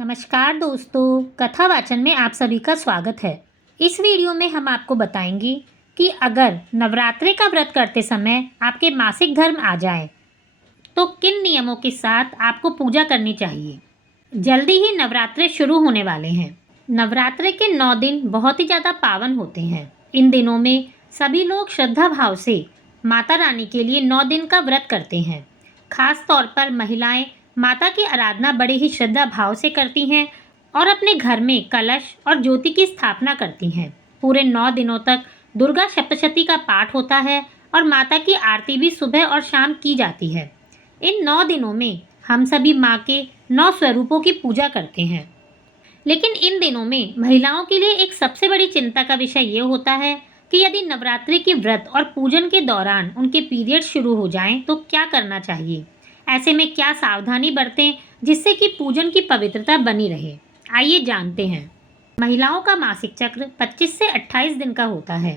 नमस्कार दोस्तों, कथा वाचन में आप सभी का स्वागत है। इस वीडियो में हम आपको बताएंगे कि अगर नवरात्रि का व्रत करते समय आपके मासिक धर्म आ जाए तो किन नियमों के साथ आपको पूजा करनी चाहिए। जल्दी ही नवरात्रे शुरू होने वाले हैं। नवरात्रे के 9 दिन बहुत ही ज़्यादा पावन होते हैं। इन दिनों में सभी लोग श्रद्धा भाव से माता रानी के लिए 9 दिन का व्रत करते हैं। खास तौर पर महिलाएं माता की आराधना बड़े ही श्रद्धा भाव से करती हैं और अपने घर में कलश और ज्योति की स्थापना करती हैं। पूरे 9 दिनों तक दुर्गा सप्तशती का पाठ होता है और माता की आरती भी सुबह और शाम की जाती है। इन 9 दिनों में हम सभी माँ के 9 स्वरूपों की पूजा करते हैं। लेकिन इन दिनों में महिलाओं के लिए एक सबसे बड़ी चिंता का विषय ये होता है कि यदि नवरात्रि के व्रत और पूजन के दौरान उनके पीरियड शुरू हो जाएं तो क्या करना चाहिए। ऐसे में क्या सावधानी बरतें जिससे कि पूजन की पवित्रता बनी रहे। आइए जानते हैं। महिलाओं का मासिक चक्र 25 से 28 दिन का होता है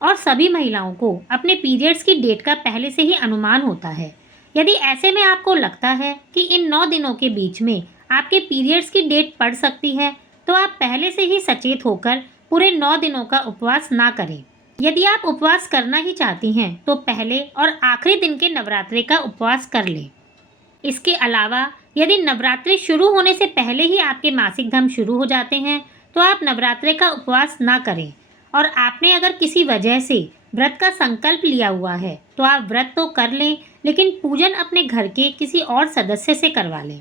और सभी महिलाओं को अपने पीरियड्स की डेट का पहले से ही अनुमान होता है। यदि ऐसे में आपको लगता है कि इन 9 दिनों के बीच में आपके पीरियड्स की डेट पड़ सकती है तो आप पहले से ही सचेत होकर पूरे 9 दिनों का उपवास ना करें। यदि आप उपवास करना ही चाहती हैं तो पहले और आखिरी दिन के नवरात्रि का उपवास कर लें। इसके अलावा यदि नवरात्रि शुरू होने से पहले ही आपके मासिक धर्म शुरू हो जाते हैं तो आप नवरात्रि का उपवास ना करें। और आपने अगर किसी वजह से व्रत का संकल्प लिया हुआ है तो आप व्रत तो कर लें, लेकिन पूजन अपने घर के किसी और सदस्य से करवा लें।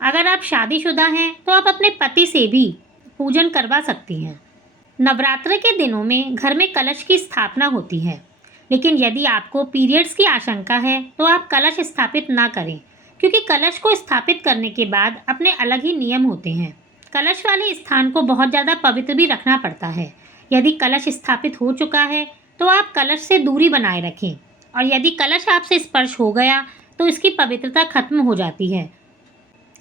अगर आप शादीशुदा हैं तो आप अपने पति से भी पूजन करवा सकती हैं। नवरात्रि के दिनों में घर में कलश की स्थापना होती है, लेकिन यदि आपको पीरियड्स की आशंका है तो आप कलश स्थापित ना करें, क्योंकि कलश को स्थापित करने के बाद अपने अलग ही नियम होते हैं। कलश वाले स्थान को बहुत ज़्यादा पवित्र भी रखना पड़ता है। यदि कलश स्थापित हो चुका है तो आप कलश से दूरी बनाए रखें, और यदि कलश आपसे स्पर्श हो गया तो इसकी पवित्रता खत्म हो जाती है।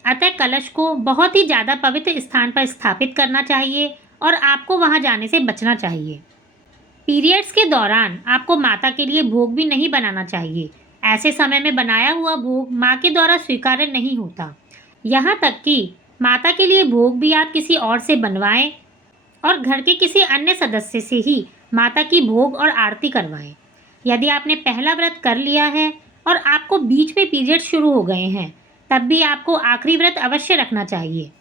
अतः कलश को बहुत ही ज़्यादा पवित्र स्थान पर स्थापित करना चाहिए और आपको वहाँ जाने से बचना चाहिए। पीरियड्स के दौरान आपको माता के लिए भोग भी नहीं बनाना चाहिए। ऐसे समय में बनाया हुआ भोग माँ के द्वारा स्वीकार्य नहीं होता। यहाँ तक कि माता के लिए भोग भी आप किसी और से बनवाएं और घर के किसी अन्य सदस्य से ही माता की भोग और आरती करवाएं। यदि आपने पहला व्रत कर लिया है और आपको बीच में पीरियड शुरू हो गए हैं तब भी आपको आखिरी व्रत अवश्य रखना चाहिए।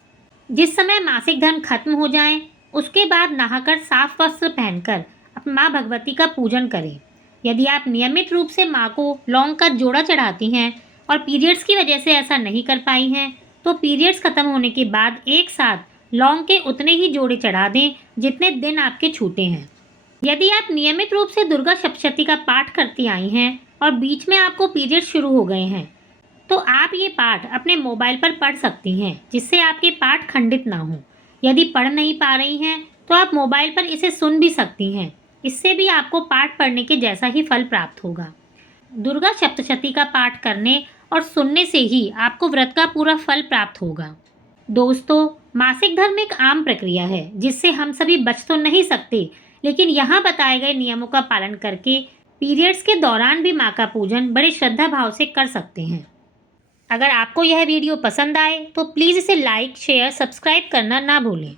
जिस समय मासिक धर्म खत्म हो जाए उसके बाद नहाकर साफ वस्त्र पहनकर माँ भगवती का पूजन करें। यदि आप नियमित रूप से माँ को लौंग का जोड़ा चढ़ाती हैं और पीरियड्स की वजह से ऐसा नहीं कर पाई हैं तो पीरियड्स खत्म होने के बाद एक साथ लौंग के उतने ही जोड़े चढ़ा दें जितने दिन आपके छूटे हैं। यदि आप नियमित रूप से दुर्गा सप्तशती का पाठ करती आई हैं और बीच में आपको पीरियड्स शुरू हो गए हैं तो आप ये पाठ अपने मोबाइल पर पढ़ सकती हैं, जिससे आपके पाठ खंडित ना हो। यदि पढ़ नहीं पा रही हैं तो आप मोबाइल पर इसे सुन भी सकती हैं। इससे भी आपको पाठ पढ़ने के जैसा ही फल प्राप्त होगा। दुर्गा सप्तशती का पाठ करने और सुनने से ही आपको व्रत का पूरा फल प्राप्त होगा। दोस्तों, मासिक धर्म एक आम प्रक्रिया है जिससे हम सभी बच तो नहीं सकते, लेकिन यहाँ बताए गए नियमों का पालन करके पीरियड्स के दौरान भी माँ का पूजन बड़े श्रद्धा भाव से कर सकते हैं। अगर आपको यह वीडियो पसंद आए तो प्लीज़ इसे लाइक, शेयर, सब्सक्राइब करना ना भूलें।